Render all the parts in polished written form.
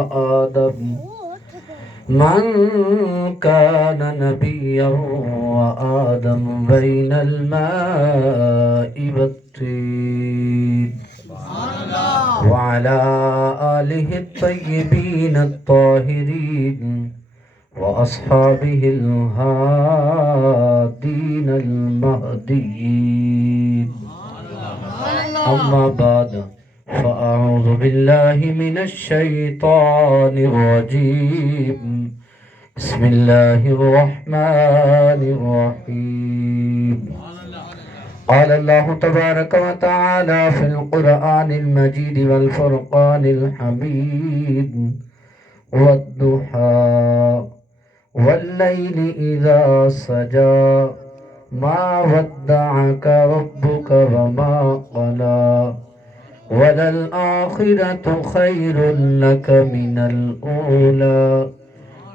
وآدم من كان نبيا وآدم بين الماء والطين وعلى آله الطيبين الطاهرين وأصحابه الهادين المهديين أما بعد فأعوذ بالله من الشيطان الرجيم بسم الله الرحمن الرحيم قال الله تبارك وتعالى في القرآن المجيد والفرقان الحميد والضحى والليل إذا سجى ما ودعك ربك وما قلى وللآخرة خير لك من الأولى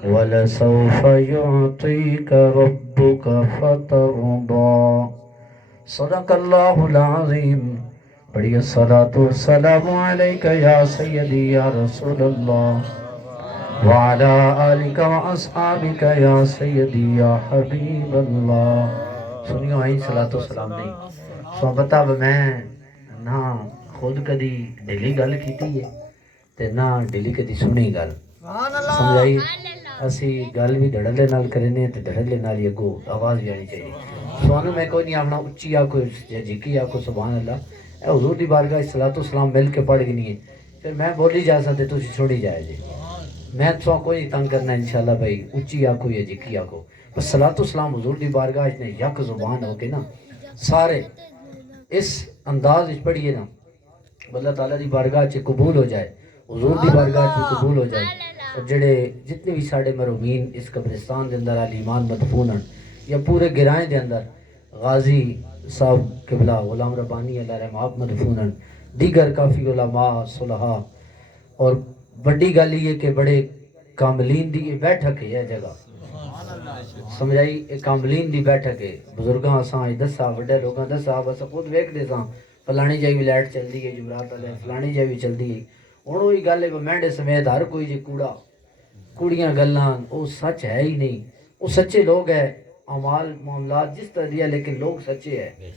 ولسوف يعطيك ربك فترضى صدق اللہ العظیم بڑی الصلاة والسلام علیکہ یا سیدی یا رسول اللہ وعلا آلکہ واصحابکہ یا سیدی یا حبیب اللہ سنیو آئی صلاة والسلام نہیں سو بتا میں نہ خود کدی ڈیلی گل کیتی ہے تے نہ ڈیلی کدی سنی گل سمجھائی اسی گل بھی دھڑلے نال کرنے تے دھڑلے نال یہ گو آواز بھی آنی چاہیے سوانو میں کوئی نہیں آمنا اچھی آکو جھکی آکو سبحان اللہ اے حضور دی بارگاہ صلاۃ والسلام مل کے پڑھ گئی ہے پھر میں بولی جا سکتے تو چھوڑی جائے جی میں تو کوئی تنگ کرنا انشاءاللہ بھائی اچھی آکو یا جھکی آکو بس صلاۃ والسلام حضور دی بارگاہ نے یک زبان ہو کے نا سارے اس انداز وچ پڑھیے نا اللہ تعالیٰ دی بارگاہ چ قبول ہو جائے حضور دی بارگاہ چ قبول ہو جائے اور جڑے جتنے بھی ساڑے مرحومین اس قبرستان دے اندر علی ایمان مدفون ہیں یا پورے گرائیں دے اندر غازی صاحب قبلہ غلام ربانی اللہ رحمہ مدفون ہیں دیگر کافی علماء صلحاء اور بڑی گل یہ کہ بڑے کاملین دی بیٹھک ہے یہ جگہ سمجھائی ایک کاملین دی بیٹھک ہے بزرگاں اساں دسا بڑے لوگاں دسا بس خود ویکھ دے ساں فلانی جائی بھی لائٹ چل دی ہے جمعرات علیہ فلانی جائی بھی چل دی ہے ہن وہی گل ہے مینڈے سمیت ہر کوئی جی کوڑا کوڑیاں گلاں وہ سچ ہے ہی نہیں وہ سچے لوگ ہیں اعمال معاملات جس طرح دیا لیکن لوگ سچے ہیں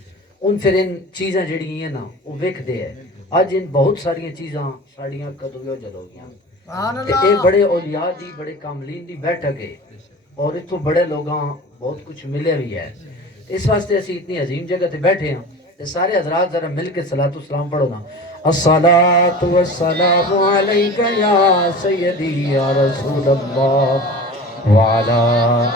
ان پھر ان چیزاں جڑی ہیں نا وہ ویکھ دے ہے اج ان بہت ساری چیزاں ساڑیاں کدو جلو گیاں تے اے بڑے اولیاء دی بڑے کاملین دی بیٹھک ہے اور اتھوں بڑے لوگاں بہت کچھ ملے بھی ہے اس واسطے اسی اتنی عظیم جگہ تے بیٹھے ہیں سارے حضرات ذرا مل کے صلاۃ والسلام پڑھو نا الصلاۃ والسلام علیک یا سیدی یا رسول اللہ وعلا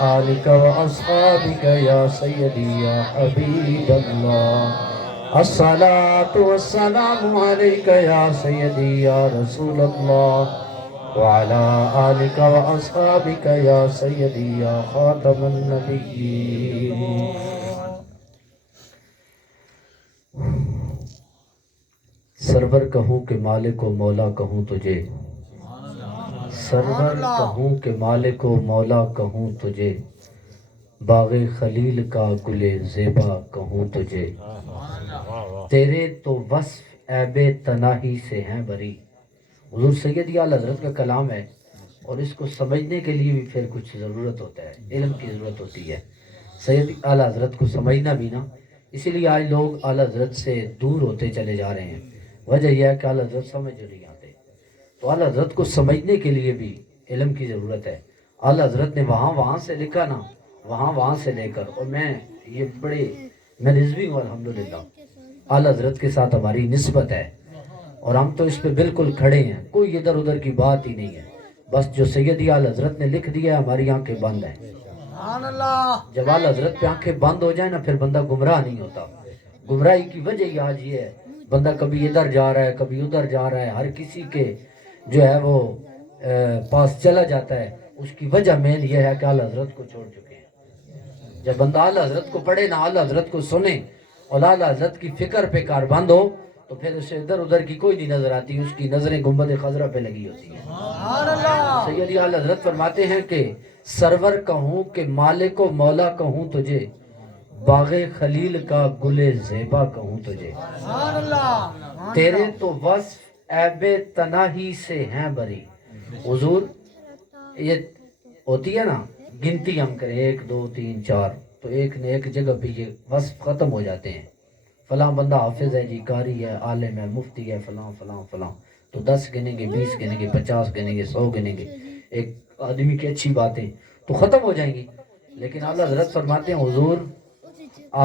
آلک واصحابک یا سیدی یا حبیب اللہ الصلاۃ والسلام علیک یا سیدی یا رسول اللہ وعلا آلک واصحابک یا سیدی یا خاتم النبیین سرور کہوں کہ مالک و مولا کہوں تجھے سرور کہوں کہ مالک و مولا کہوں تجھے باغ خلیل کا گل زیبا کہوں تجھے تیرے تو وصف عیب تناہی سے ہیں بری حضور سیدی اعلیٰ حضرت کا کلام ہے اور اس کو سمجھنے کے لیے بھی پھر کچھ ضرورت ہوتا ہے علم کی ضرورت ہوتی ہے سیدی اعلیٰ حضرت کو سمجھنا بھی نا اسی لیے آج لوگ اعلیٰ حضرت سے دور ہوتے چلے جا رہے ہیں وجہ یہ ہے کہ اعلیٰ حضرت سمجھ نہیں آتے تو اعلیٰ حضرت کو سمجھنے کے لیے بھی علم کی ضرورت ہے اعلیٰ حضرت نے وہاں سے لکھا نا وہاں سے لے کر اور میں یہ بڑے میں رضوی ہوں الحمدللہ اعلیٰ حضرت کے ساتھ ہماری نسبت ہے اور ہم تو اس پہ بالکل کھڑے ہیں کوئی ادھر ادھر کی بات ہی نہیں ہے بس جو سیدی اعلیٰ حضرت نے لکھ دیا ہے ہماری آنکھیں بند ہیں جب اعلیٰ حضرت پہ آنکھیں بند ہو جائیں نا پھر بندہ گمراہ نہیں ہوتا گمراہی کی وجہ ہی آج یہ ہے بندہ کبھی ادھر جا رہا ہے کبھی ادھر جا رہا ہے ہر کسی کے جو ہے وہ پاس چلا جاتا ہے اس کی وجہ مین یہ ہے کہ اعلیٰ حضرت کو چھوڑ چکے ہیں جب بندہ اعلیٰ حضرت کو پڑھے نا اعلیٰ حضرت کو سنے اور اعلیٰ حضرت کی فکر پہ کار بند ہو تو پھر اسے ادھر ادھر کی کوئی نہیں نظر آتی اس کی نظریں گنبد خضرا پہ لگی ہوتی ہیں سیدی اعلیٰ حضرت فرماتے ہیں کہ سرور کہوں کہ مالک و مولا کہوں تجھے باغ خلیل کا گل زیبا کہوں تجھے تیرے تو وصف عیب تناہی سے ہیں بری حضور یہ ہوتی ہے نا گنتی ہم کریں 1 2 3 4 تو ایک نہ ایک جگہ پہ یہ وصف ختم ہو جاتے ہیں. فلاں بندہ حافظ ہے جی، قاری ہے، عالم ہے، مفتی ہے، فلاں فلاں فلاں، تو 10 گنیں گے، 20 گنیں گے، 50 گنیں گے، 100 گنیں گے، ایک آدمی کی اچھی باتیں تو ختم ہو جائیں گی. لیکن اعلیٰ حضرت فرماتے ہیں حضور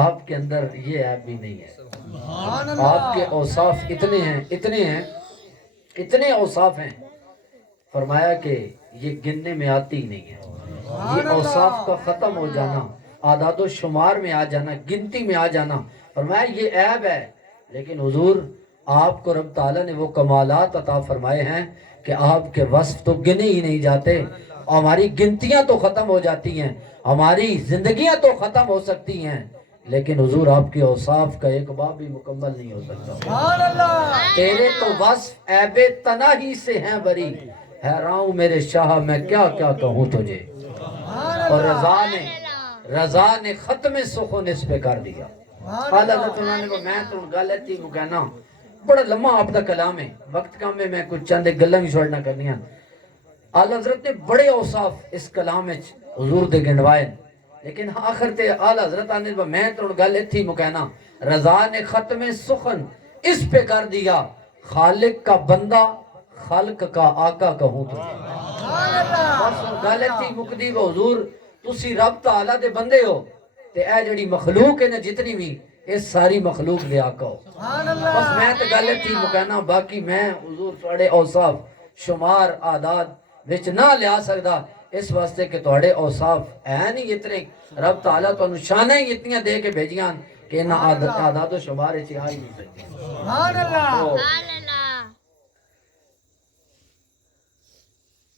آپ کے اندر یہ عیب بھی نہیں ہے. آپ کے اوصاف اتنے ہیں، اتنے ہیں، اتنے اوصاف ہیں، فرمایا کہ یہ گننے میں آتی ہی نہیں ہے. یہ اوصاف کا ختم ہو جانا، اعداد و شمار میں آ جانا، گنتی میں آ جانا، فرمایا یہ عیب ہے. لیکن حضور آپ کو رب تعالیٰ نے وہ کمالات عطا فرمائے ہیں کہ آپ کے وصف تو گنے ہی نہیں جاتے. ہماری گنتیاں تو ختم ہو جاتی ہیں، ہماری زندگیاں تو ختم ہو سکتی ہیں، لیکن حضور آپ کے اوصاف کا ایک باب بھی مکمل نہیں ہو سکتا. تیرے تو وصف عیب تنا ہی سے ہیں بری، حیران ہوں میرے شاہ میں کیا کیا کہوں تجھے. اور رضا نے ختم سخن اس پہ کر دیا. حضرت نے کو میں تو گل ایتھی مو کہنا بڑا لمحہ آپ دا کلام ہے، وقت کم میں کچھ چند گلاں بھی چھوڑنا کرنیاں. اعلیٰ حضرت نے بڑے اوصاف اس کلام میں حضور دے گنڈوائے، لیکن آخر تے اعلیٰ حضرت آنے میں تو گل ایتھی مو کہنا رضا نے ختم سخن اس پہ کر دیا، خالق کا بندہ خالق کا آقا کہوں تو. بس گل ایتھی مکدی وہ حضور تسی رب تعالیٰ دے بندے ہو تے اے جڑی مخلوق ہے نا جتنی بھی اس ساری مخلوق دے آقا ہو. بس میں تے گل ایتھی مو کہنا، باقی میں حضور تھوڑے اوصاف شمار اعداد وچ نہ لیا سکدا، اس واسطے کہ تھوڑے اوصاف ہے نہیں اتنے. رب تعالیٰ تو شانہ ہی اتنیاں دے کے بھیجیاں کہ انہاں اعداد و شمار اچھی آ ہی نہیں سکتے.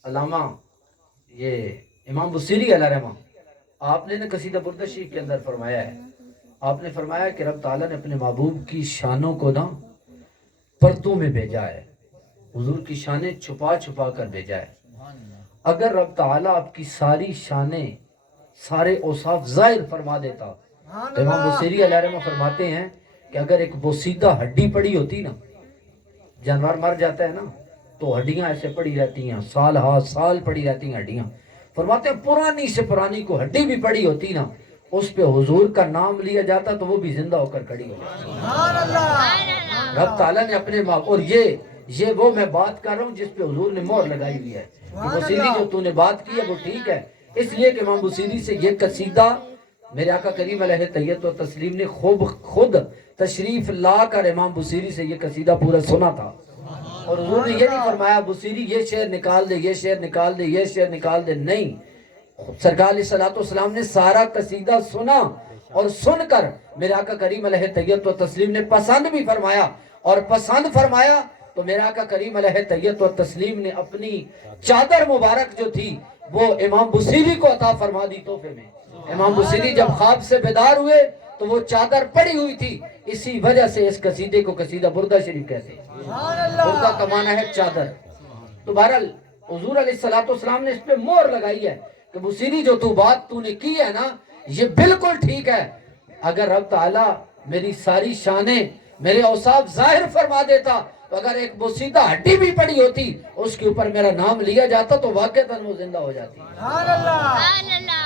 علامہ یہ امام بصیری علیہ رحمہ آپ نے قصیدہ برد شریف کے اندر فرمایا ہے، آپ نے فرمایا کہ رب تعالیٰ نے اپنے محبوب کی شانوں کو نا پرتوں میں بھیجا ہے، حضور کی شانیں چھپا چھپا کر بھیجا ہے. اگر رب تعالیٰ آپ کی ساری شانیں سارے اوصاف ظاہر فرما دیتا تو امام بصیری علیہ رحمہ فرماتے ہیں کہ اگر ایک بوسیدہ ہڈی پڑی ہوتی نا، جانور مر جاتا ہے نا تو ہڈیاں ایسے پڑی رہتی ہیں، سال ہا سال پڑی رہتی ہیں ہڈیاں. فرماتے ہیں پرانی سے پرانی کو ہڈی بھی پڑی ہوتی نا، اس پہ حضور کا نام لیا جاتا تو وہ بھی زندہ ہو کر کھڑی ہو جاتی. رب تعالیٰ نے اپنے ماں اور یہ وہ میں بات کر رہا ہوں جس پہ حضور نے مہر لگائی ہوئی ہے. بصیری جو تو نے بات کی ہے وہ ٹھیک ہے، اس لیے کہ امام بصیری سے یہ قصیدہ میرے آقا کریم علیہ طیت و تسلیم نے خود تشریف لا کر امام بصیری سے یہ قصیدہ پورا سنا تھا. اور حضور نے یہ نہیں فرمایا بصیری یہ شعر نکال دے، یہ شعر نکال دے، یہ شعر نکال دے، نہیں. سرکار علیہ السلام نے سارا قصیدہ سنا اور سن کر میرے آقا کریم علیہ طیت و تسلیم نے پسند بھی فرمایا، اور پسند فرمایا تو میرے آقا کریم علیہ طیت و تسلیم نے اپنی چادر مبارک جو تھی وہ امام بصیری کو عطا فرما دی تحفے میں. امام بصیری جب خواب سے بیدار ہوئے تو وہ چادر پڑی ہوئی تھی، اسی وجہ سے اس قصیدے کو قصیدہ بردہ شریف کہتے ہیں. بردہ کا معنی ہے چادر. تو بہرحال حضور علیہ السلام نے اس پہ مہر لگائی ہے کہ بصیری جو تو بات تو نے کی ہے نا یہ بالکل ٹھیک ہے. اگر رب تعالیٰ میری ساری شانیں میرے اوصاف ظاہر فرما دیتا تو اگر ایک بوسیدہ ہڈی بھی پڑی ہوتی اس کے اوپر میرا نام لیا جاتا تو واقعتاً وہ زندہ ہو جاتی.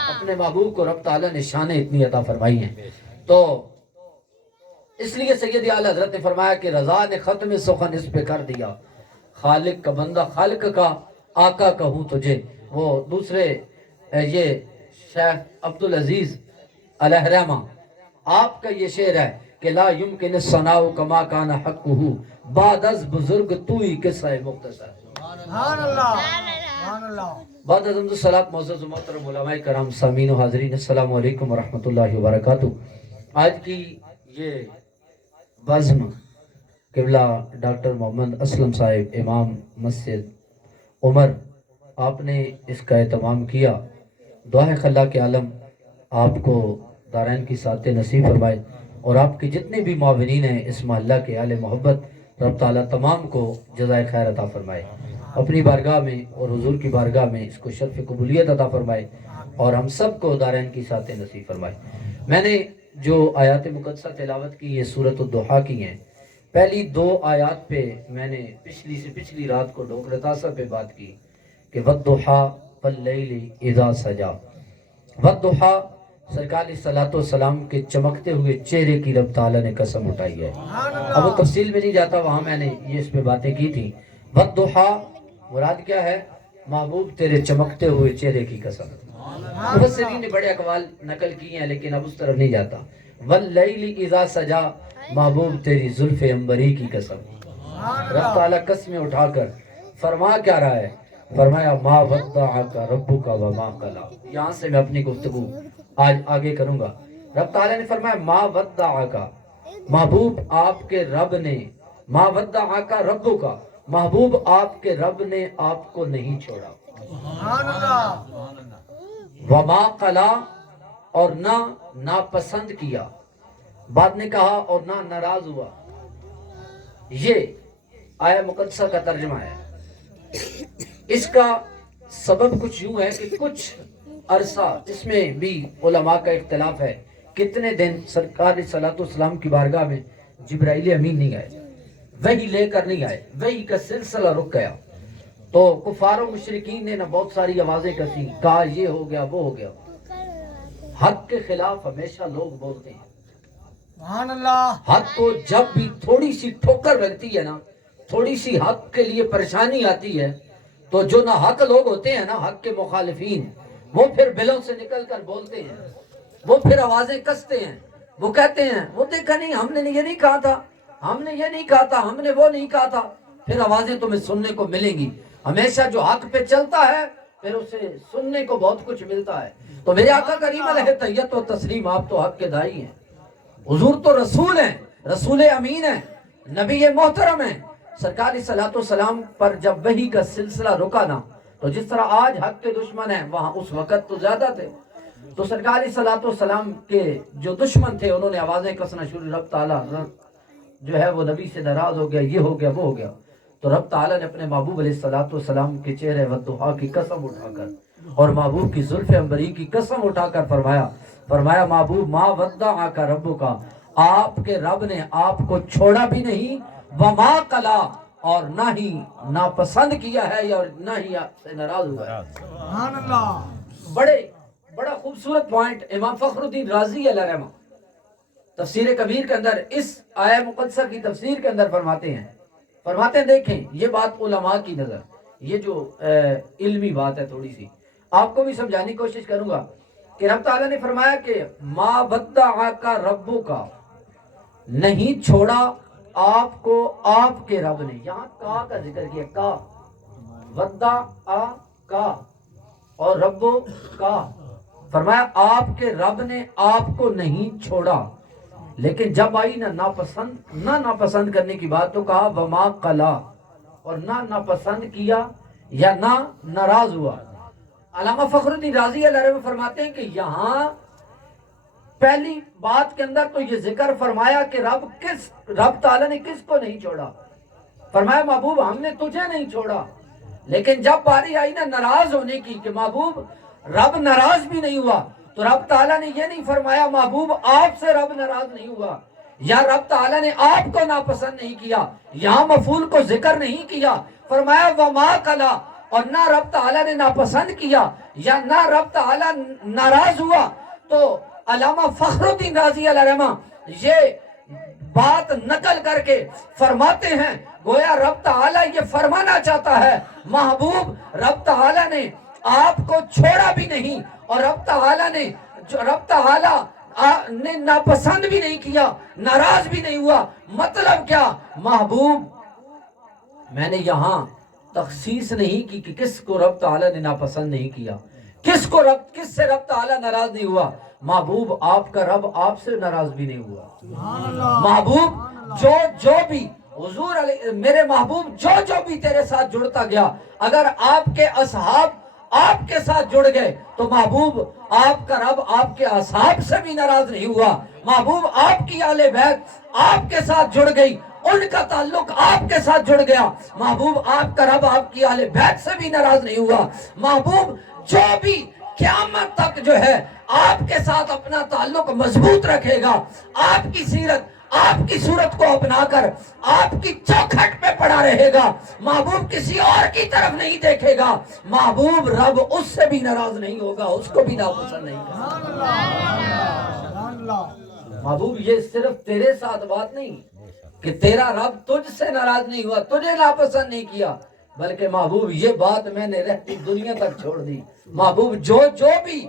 اپنے محبوب کو رب تعالیٰ نے شانیں اتنی عطا فرمائی ہیں. تو اس لیے سید اعلیٰ حضرت نے فرمایا کہ رضا نے ختم سخن اس پہ کر دیا، خالق کا بندہ خالق کا آقا کہوں تجھے. وہ دوسرے یہ شیخ عبدالعزیز علیہ رحمہ آپ کا یہ شعر ہے کہ لا یمکن الثناء کما کان حقہ بعد از بزرگ تو ہی قصہ مختصر. سبحان اللہ. بعد از الصلاۃ معزز و محترم علماء کرام سامعین و حاضرین السلام علیکم ورحمۃ اللہ وبرکاتہ. آج کی یہ بزم قبلہ ڈاکٹر محمد اسلم صاحب امام مسجد عمر آپ نے اس کا اہتمام کیا. دعا خلا کے عالم آپ کو دارین کی ساتھ نصیب فرمائے، اور آپ کے جتنے بھی معاونین ہیں اس محلہ کے اہل محبت رب تعالیٰ تمام کو جزائے خیر عطا فرمائے. اپنی بارگاہ میں اور حضور کی بارگاہ میں اس کو شرف قبولیت عطا فرمائے اور ہم سب کو دارین کی ساتھ نصیب فرمائے. میں نے جو آیات مقدسہ تلاوت کی یہ سورۃ الضحیٰ کی ہیں. پہلی 2 آیات پہ میں نے پچھلی رات کو ڈوکر تاسا پہ بات کی کہ والضحا واللیل اذا سجا. والضحا سرکار صلاۃ والسلام کے چمکتے ہوئے چہرے کی رب تعالیٰ نے قسم اٹھائی ہے. اب وہ تفصیل میں نہیں جاتا، وہاں میں نے یہ اس پہ باتیں کی تھی. والضحا مراد کیا ہے؟ محبوب تیرے چمکتے ہوئے چہرے کی قسم. مفسرین نے بڑے اقوال نقل کیے ہیں لیکن اب اس طرف نہیں جاتا. واللیل اذا سجا محبوب تیری زلف عنبری کی قسم. رب تعالیٰ قسمیں اٹھا کر فرما کیا رہا ہے؟ فرمایا ما ودعک ربک وما قلی. یہاں سے میں اپنی گفتگو آج آگے کروں گا. رب تعالیٰ نے فرمایا ما ودعک، محبوب آپ کے رب نے، ما ودعک ربک، محبوب آپ کے رب نے آپ کو نہیں چھوڑا. وما قلی، اور نہ ناپسند کیا. بعد نے کہا اور نہ ناراض ہوا. یہ آیہ مقدسہ کا ترجمہ ہے. اس کا سبب کچھ یوں ہے کہ کچھ عرصہ، اس میں بھی علماء کا اختلاف ہے، کتنے دن سرکار صلاۃ والسلام کی بارگاہ میں جبرائیل امین نہیں آئے، وحی لے کر نہیں آئے، وحی کا سلسلہ رک گیا. تو کفار و مشرکین نے نہ بہت ساری آوازیں کسی، کہا یہ ہو گیا وہ ہو گیا. حق کے خلاف ہمیشہ لوگ بولتے ہیں. سبحان اللہ. حق کو جب بھی تھوڑی سی ٹھوکر لگتی ہے نا، تھوڑی سی حق کے لیے پریشانی آتی ہے، تو جو نہ حق لوگ ہوتے ہیں نا، حق کے مخالفین، وہ پھر بلوں سے نکل کر بولتے ہیں، وہ پھر آوازیں کستے ہیں، وہ کہتے ہیں وہ دیکھا نہیں، ہم نے یہ نہیں کہا تھا، ہم نے یہ نہیں کہا تھا، ہم نے وہ نہیں کہا تھا. پھر آوازیں تمہیں سننے کو ملیں گی. ہمیشہ جو حق پہ چلتا ہے پھر اسے سننے کو بہت کچھ ملتا ہے. تو میرے آقا کریم علیہ تحیت و تسلیم، آپ تو حق کے دائی ہیں، حضور تو رسول ہیں، رسول امین ہیں، نبی محترم ہیں. سرکار صلاۃ والسلام پر جب وحی کا سلسلہ رکا نا، تو جس طرح آج حق کے دشمن ہیں، وہاں اس وقت تو زیادہ تھے. تو سرکار صلاۃ والسلام کے جو دشمن تھے انہوں نے آوازیں کسنا شروع. رب تعالیٰ جو ہے وہ نبی سے ناراض ہو گیا، یہ ہو گیا وہ ہو گیا. تو رب تعالیٰ نے اپنے محبوب علیہ الصلوۃ والسلام کے چہرے والضحا کی قسم اٹھا کر اور محبوب کی زلف عنبری کی قسم اٹھا کر فرمایا محبوب ما ودعک ربک، آپ کے رب نے آپ کو چھوڑا بھی نہیں، وما قلی، اور نہ ہی ناپسند کیا ہے اور نہ ہی آپ سے ناراض ہوا ہے. سبحان اللہ. بڑا خوبصورت پوائنٹ امام فخر الدین رازی علیہ رحمہ تفسیر کبیر کے اندر، اس آیہ مقدسہ کی تفسیر کے اندر فرماتے ہیں دیکھیں یہ بات علماء کی نظر، یہ جو علمی بات ہے تھوڑی سی آپ کو بھی سمجھانے کی کوشش کروں گا کہ رب تعالیٰ نے فرمایا کہ ما ودعک ربک، نہیں چھوڑا آپ کو آپ کے رب نے. یہاں کا ذکر کیا، کا ودعک اور رب کا، فرمایا آپ کے رب نے آپ کو نہیں چھوڑا. لیکن جب آئی نہ ناپسند کرنے کی بات، تو کہا وما قلی، اور نہ ناپسند کیا یا نہ ناراض ہوا. علامہ فخر الدین رازی علیہ رحمہ فرماتے ہیں کہ یہاں پہلی بات کے اندر تو یہ ذکر فرمایا کہ رب تعالیٰ نے کس کو نہیں چھوڑا. فرمایا محبوب ہم نے تجھے نہیں چھوڑا. لیکن جب باری آئی نا ناراض ہونے کی کہ محبوب رب ناراض بھی نہیں ہوا، تو رب تعالیٰ نے یہ نہیں فرمایا محبوب آپ سے رب ناراض نہیں ہوا، یا رب تعالیٰ نے آپ کو ناپسند نہیں کیا، یہاں مفعول کو ذکر نہیں کیا. فرمایا وما قلی، اور نہ رب تعالیٰ نے ناپسند کیا یا نہ رب تعالیٰ ناراض ہوا. تو علامہ فخر الدین رازی علیہ رحمہ یہ بات نقل کر کے فرماتے ہیں گویا رب تعالیٰ یہ فرمانا چاہتا ہے محبوب رب تعالیٰ نے آپ کو چھوڑا بھی نہیں، اور رب تعالیٰ نے ناپسند بھی نہیں کیا، ناراض بھی نہیں ہوا. مطلب کیا محبوب، میں نے یہاں تخصیص نہیں کی کہ کس کو رب تعالیٰ نے ناپسند نہیں کیا، کس سے رب تعالیٰ ناراض نہیں ہوا. محبوب آپ کا رب آپ سے ناراض بھی نہیں ہوا. محبوب جو بھی حضور علیہ میرے محبوب جو بھی تیرے ساتھ جڑتا گیا، اگر آپ کے اصحاب آپ کے ساتھ جڑ گئے تو محبوب آپ کا رب آپ کے اصحاب سے بھی ناراض نہیں ہوا. محبوب آپ کی اہل بیت آپ کے ساتھ جڑ گئی، ان کا تعلق آپ کے ساتھ جڑ گیا. محبوب آپ کا رب آپ کی اہل بیت سے بھی ناراض نہیں ہوا. محبوب جو بھی قیامت تک جو ہے آپ کے ساتھ اپنا تعلق مضبوط رکھے گا، آپ کی سیرت آپ کی صورت کو اپنا کر آپ کی چوکھٹ پہ پڑا رہے گا، محبوب کسی اور کی طرف نہیں دیکھے گا، محبوب رب اس سے بھی ناراض نہیں ہوگا، اس کو بھی ناپسند نہیں کرے گا۔ سبحان اللہ۔ محبوب یہ صرف تیرے ساتھ بات نہیں کہ تیرا رب تجھ سے ناراض نہیں ہوا، تجھے ناپسند نہیں کیا، بلکہ محبوب یہ بات میں نے رہتی دنیا تک چھوڑ دی۔ محبوب جو بھی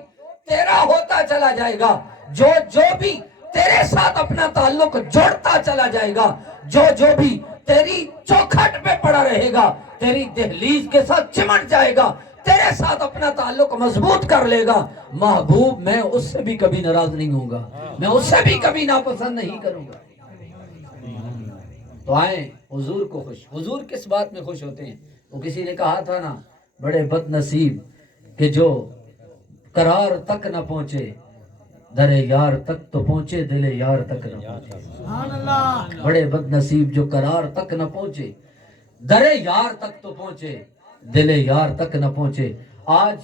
تیرا ہوتا چلا جائے گا، جو بھی تیرے ساتھ اپنا تعلق جوڑتا چلا جائے گا، جو بھی تیری چوکھٹ پہ پڑا رہے گا، تیری دہلیز کے ساتھ چمٹ جائے گا، تیرے ساتھ اپنا تعلق مضبوط کر لے گا، محبوب میں اس سے بھی کبھی ناراض نہیں ہوں گا، میں اس سے بھی کبھی ناپسند نہیں کروں گا۔ تو آئیں حضور کو خوش، حضور کس بات میں خوش ہوتے ہیں؟ وہ کسی نے کہا تھا نا، بڑے بد نصیب کہ جو قرار تک نہ پہنچے، در یار تک تو پہنچے، دل یار تک نہ پہنچے۔ سبحان اللہ۔ بڑے بد نصیب جو قرار تک نہ پہنچے، در یار تک تو پہنچے، دل یار تک نہ پہنچے۔ آج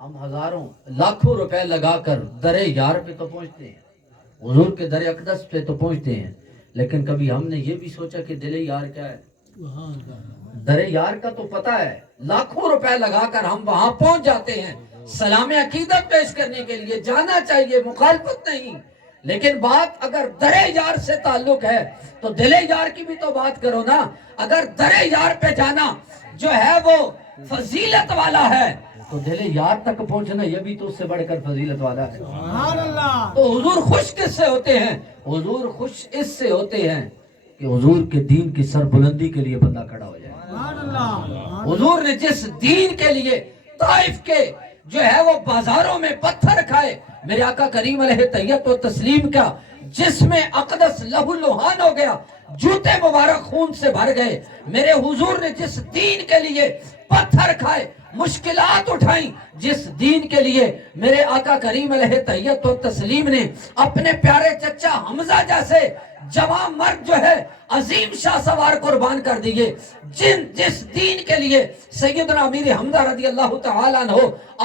ہم ہزاروں لاکھوں روپے لگا کر در یار پہ تو پہنچتے ہیں، حضور کے در اقدس پہ تو پہنچتے ہیں، لیکن کبھی ہم نے یہ بھی سوچا کہ دل یار کیا ہے؟ در یار کا تو پتہ ہے، لاکھوں روپے لگا کر ہم وہاں پہنچ جاتے ہیں، سلام عقیدت پیش کرنے کے لیے جانا چاہیے، مخالفت نہیں، لیکن بات اگر در یار سے تعلق ہے تو دل یار کی بھی تو بات کرو نا۔ اگر در یار پہ جانا جو ہے وہ فضیلت والا ہے تو دل یار تک پہنچنا یہ بھی تو اس سے بڑھ کر فضیلت والا ہے۔ سبحان اللہ۔ تو حضور خوش کس سے ہوتے ہیں؟ حضور خوش اس سے ہوتے ہیں کہ حضور کے دین کی سربلندی کے لیے بندہ کھڑا ہو جائے۔ سبحان اللہ۔ حضور نے جس دین کے لیے طائف کے جو ہے وہ بازاروں میں پتھر کھائے، میرے آقا کریم علیہ تحیت و تسلیم کا جس میں اقدس لہو لہان ہو گیا، جوتے مبارک خون سے بھر گئے، میرے حضور نے جس دین کے لیے پتھر کھائے، مشکلات اٹھائیں، جس دین کے لیے میرے آقا کریم علیہ تحیت و تسلیم نے اپنے پیارے چچا حمزہ جیسے جوان مرد جو ہے عظیم شاہ سوار قربان کر دیے، جس دین کے لیے سیدنا امیر حمزہ رضی اللہ تعالیٰ عنہ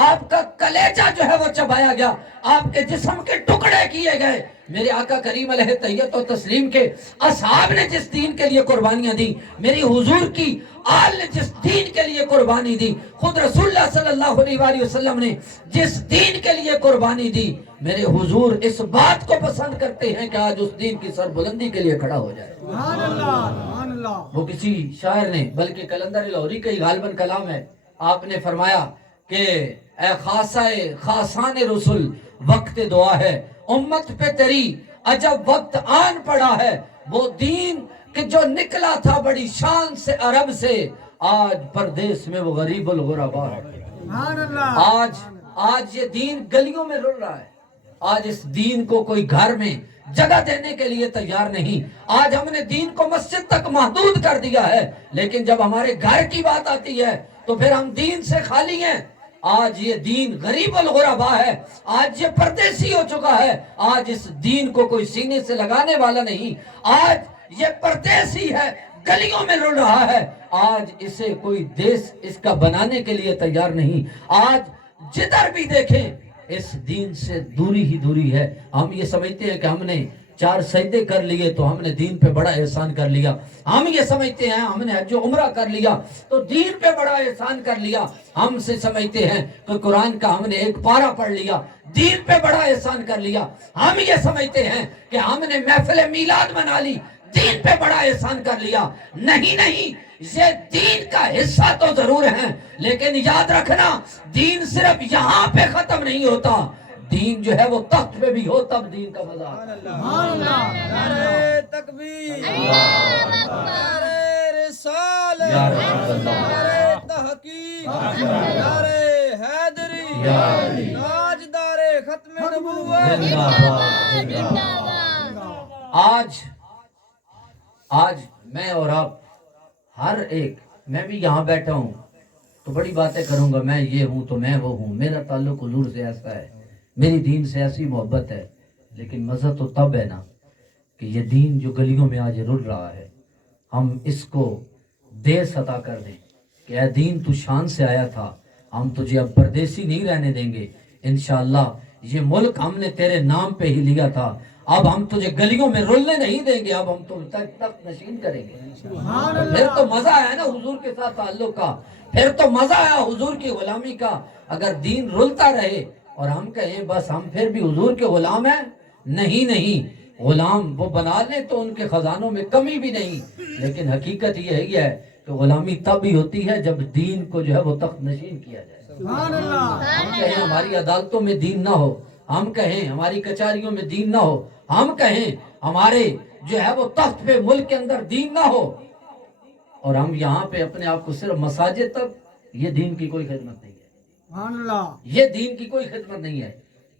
آپ کا کلیجہ جو ہے وہ چبایا گیا، آپ کے جسم کے ٹکڑے کیے گئے، میرے آقا کریم علیہ تحیت و تسلیم کے اصحاب نے جس دین کے لیے قربانیاں دی، میری حضور کی آل نے جس دین کے لیے قربانی دی، خود رسول اللہ صلی اللہ علیہ وآلہ وسلم نے جس دین کے لیے قربانی دی، میرے حضور اس بات کو پسند کرتے ہیں کہ آج اس دین کی سربلندی کے لیے کھڑا ہو جائے۔ سبحان اللہ۔ سبحان اللہ۔ وہ کسی شاعر نے، بلکہ کلندر لاہوری کا ہی غالباً کلام ہے، آپ نے فرمایا کہ اے خاصان رسول وقت دعا ہے، امت پہ تیری عجب وقت آن پڑا ہے، وہ دین کہ جو نکلا تھا بڑی شان سے عرب سے، آج پردیس میں وہ غریب الغربا ہے۔ سبحان اللہ۔ آج یہ دین گلیوں میں رل رہا ہے، آج اس دین کو کوئی گھر میں جگہ دینے کے لیے تیار نہیں، آج ہم نے دین کو مسجد تک محدود کر دیا ہے، لیکن جب ہمارے گھر کی بات آتی ہے تو پھر ہم دین سے خالی ہیں۔ آج یہ دین غریب الغربا ہے، آج یہ پردیسی ہو چکا ہے، آج اس دین کو کوئی سینے سے لگانے والا نہیں، آج یہ پردیسی ہے، گلیوں میں رل رہا ہے، آج اسے کوئی دیس اس کا بنانے کے لیے تیار نہیں، آج جدھر بھی دیکھیں اس دین سے دوری ہی دوری ہے۔ ہم یہ سمجھتے ہیں کہ ہم نے 4 سجدے کر لیے تو ہم نے دین پہ بڑا احسان کر لیا، ہم یہ سمجھتے ہیں ہم نے حج و عمرہ کر لیا تو دین پہ بڑا احسان کر لیا، ہم سے سمجھتے ہیں کہ قرآن کا ہم نے ایک پارہ پڑھ لیا، دین پہ بڑا احسان کر لیا، ہم یہ سمجھتے ہیں کہ ہم نے محفل میلاد منا لی، دین پہ بڑا احسان کر لیا۔ نہیں، یہ دین کا حصہ تو ضرور ہے، لیکن یاد رکھنا دین صرف یہاں پہ ختم نہیں ہوتا، دین جو ہے وہ تخت پہ بھی ہو تب دین کا مزہ آتا ہے۔ سبحان اللہ۔ نعرہ تکبیر، نعرہ رسالت، یا رسول اللہ، نعرہ تحقیق، نعرہ حیدری، تاجدار ختم نبوت۔ زندہ باد، زندہ باد۔ آج میں اور آپ ہر ایک، میں بھی یہاں بیٹھا ہوں تو بڑی باتیں کروں گا، میں یہ ہوں تو میں وہ ہوں، میرا تعلق حضور سے ایسا ہے، میری دین سے ایسی محبت ہے، لیکن مزہ تو تب ہے نا کہ یہ دین جو گلیوں میں آج رل رہا ہے، ہم اس کو دیس عطا کر دیں کہ اے دین تو شان سے آیا تھا، ہم تجھے اب پردیسی نہیں رہنے دیں گے، انشاءاللہ یہ ملک ہم نے تیرے نام پہ ہی لیا تھا، اب ہم تجھے گلیوں میں رولنے نہیں دیں گے، اب ہم تجھے تخت نشین کریں گے۔ سبحان پھر اللہ تو مزہ آیا نا حضور کے ساتھ تعلق کا، پھر تو مزہ آیا حضور کی غلامی کا۔ اگر دین رلتا رہے اور ہم کہیں بس ہم پھر بھی حضور کے غلام ہیں، نہیں نہیں، غلام وہ بنا لیں تو ان کے خزانوں میں کمی بھی نہیں، لیکن حقیقت یہی ہے کہ غلامی تب ہی ہوتی ہے جب دین کو جو ہے وہ تخت نشین کیا جائے۔ سبحان اللہ ہم کہیں ہماری عدالتوں میں دین نہ ہو، ہم کہیں ہماری کچہریوں میں دین نہ ہو، ہم کہیں ہمارے جو ہے وہ تخت پہ ملک کے اندر دین نہ ہو، اور ہم یہاں پہ اپنے آپ کو صرف مساجد تک، یہ دین کی کوئی خدمت نہیں ہے، سبحان اللہ یہ دین کی کوئی خدمت نہیں ہے۔